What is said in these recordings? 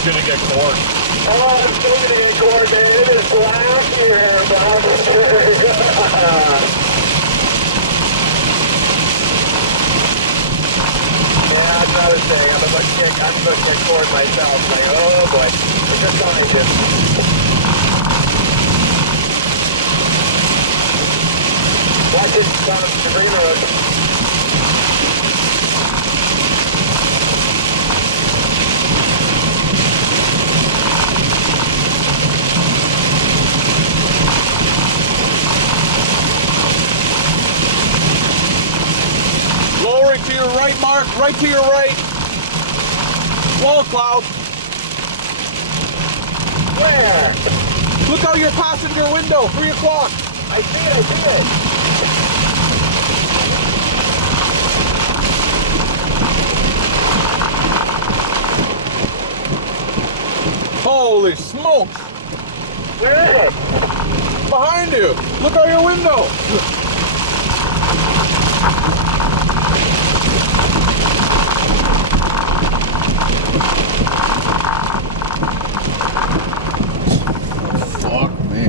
he's gonna get cored. Oh, I'm still gonna get cored, man. It is black here, bro. Yeah, that's what I was saying. I'm about to get cored myself. Like, oh boy. I'm just behind you. Watch it, debris road. Lower it to your right, Mark. Right to your right. Wall cloud. Where? Look out your passenger window. 3 o'clock. I see it, I see it. Holy smokes. Where is it? Behind you. Look out your window. Fuck me.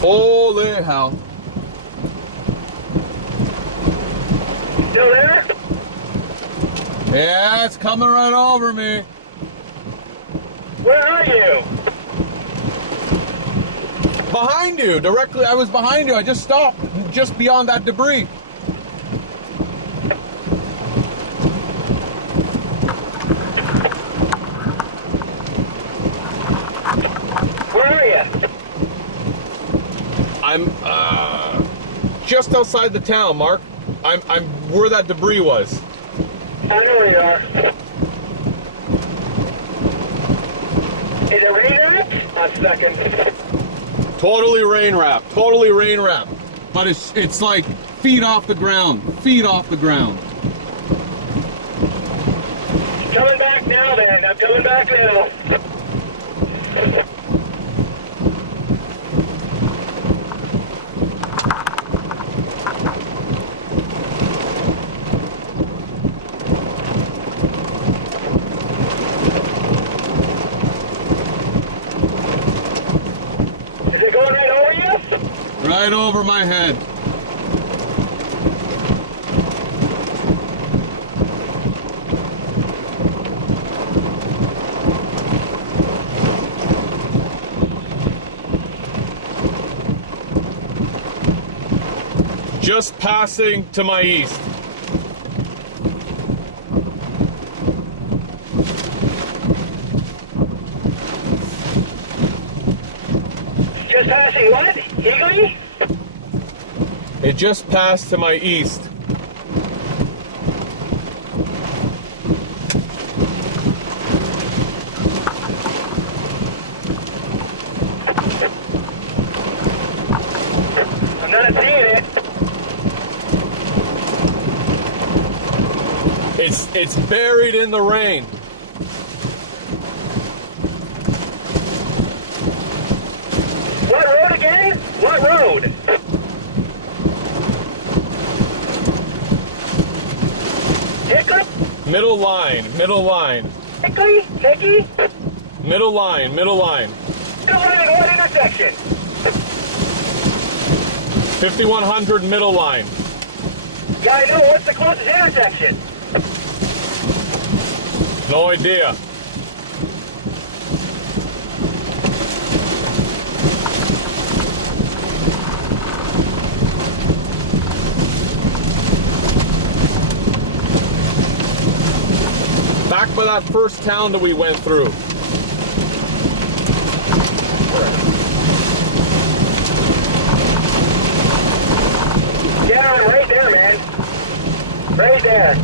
Holy hell. Still there? Yeah, it's coming right over me. Where are you? Behind you, directly. I was behind you. I just stopped just beyond that debris. Where are you? I'm just outside the town, Mark. I'm where that debris was. I know where you are. Is it raining? 1 second. Totally rain wrapped. Totally rain wrapped. But it's like feet off the ground. Feet off the ground. Coming back now, then. I'm coming back now. Is it going right over you? Right over my head. Just passing to my east. Just passing what? Eagley? It just passed to my east. I'm not seeing it. It's buried in the rain. What road again? What road? Hickory? Middle line, middle line. Hickory? Hickey? Middle line, middle line. What intersection? 5100 middle line. Yeah, I know. What's the closest intersection? No idea. Back by that first town that we went through. Yeah, I'm right there, man. Right there.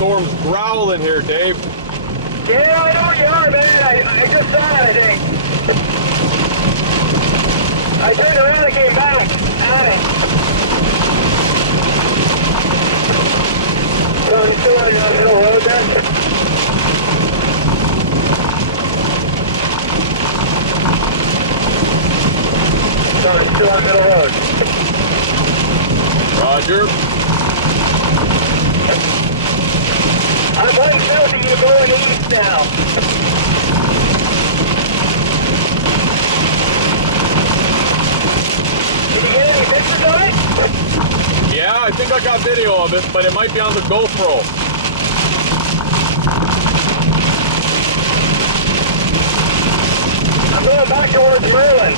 Storm's growling here, Dave. Yeah, I know where you other side, I think. I turned around and came back at it. So you still on the middle road there? So it's still on middle road. Roger. I'm going south and you're going east now. Did you get any pictures of it? Yeah, I think I got video of it, but it might be on the GoPro. I'm going back towards Merlin.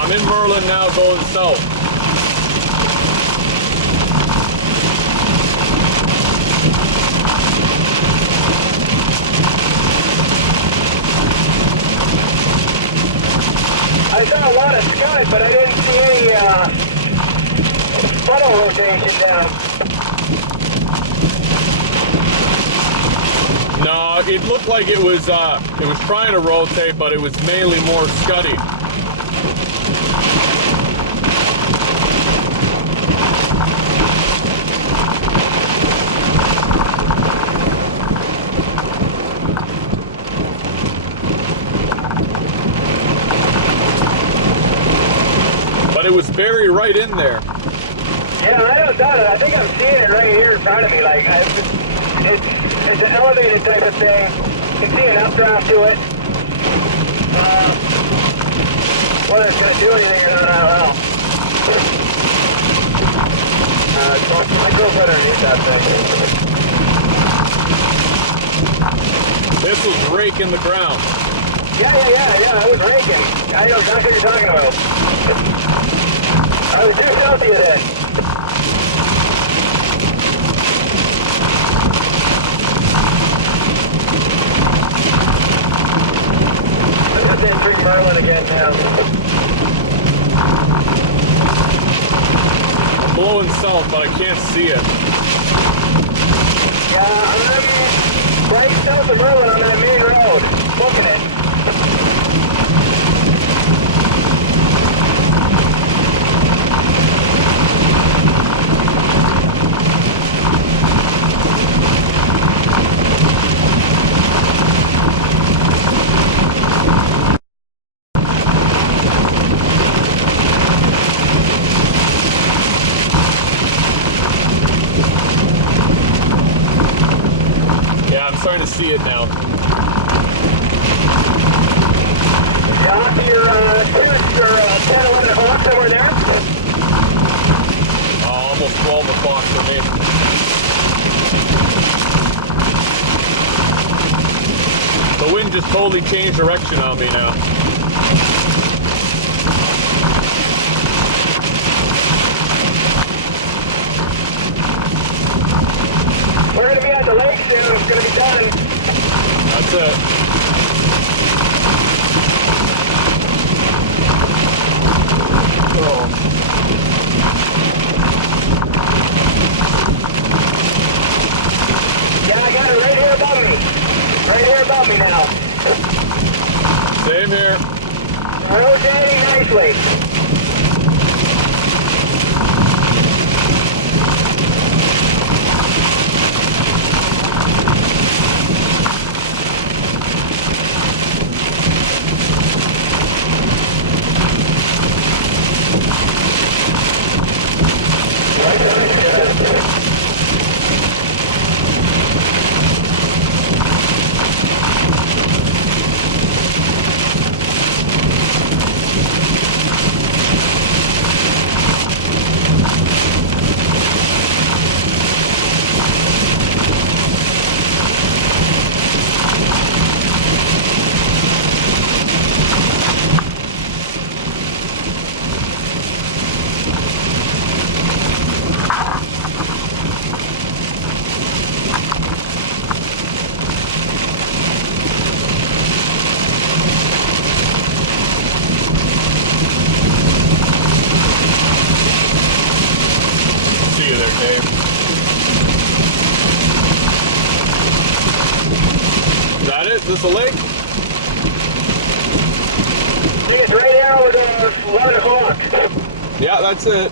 I'm in Merlin now, going south. I saw a lot of sky, but I didn't see any funnel rotation down. No, it looked like it was trying to rotate, but it was mainly more scuddy. But it was buried right in there. Yeah, I don't doubt it. I think I'm seeing it right here in front of me. Like, it's an elevated type of thing. You can see an updraft to it. Whether it's going to do anything or not, I don't know. My girlfriend underneath that thing. This was raking the ground. Yeah, I was raking. I know exactly what you're talking about. I was too stealthy then. I'm just entering Merlin again now. I'm blowing south, but I can't see it. Yeah, I'm right south of Merlin. I'm in the main road, booking it. Starting to see it now. Yeah, off to your 10, 11 o'clock, somewhere there. Almost 12 o'clock for me. The wind just totally changed direction on me now. We're going to be at the lake soon. It's going to be done. That's it. Oh. Yeah, I got it right here above me. Right here above me now. Same here. Rotating nicely. Is this a lake? I think it's right now with 11 o'clock. Yeah, that's it.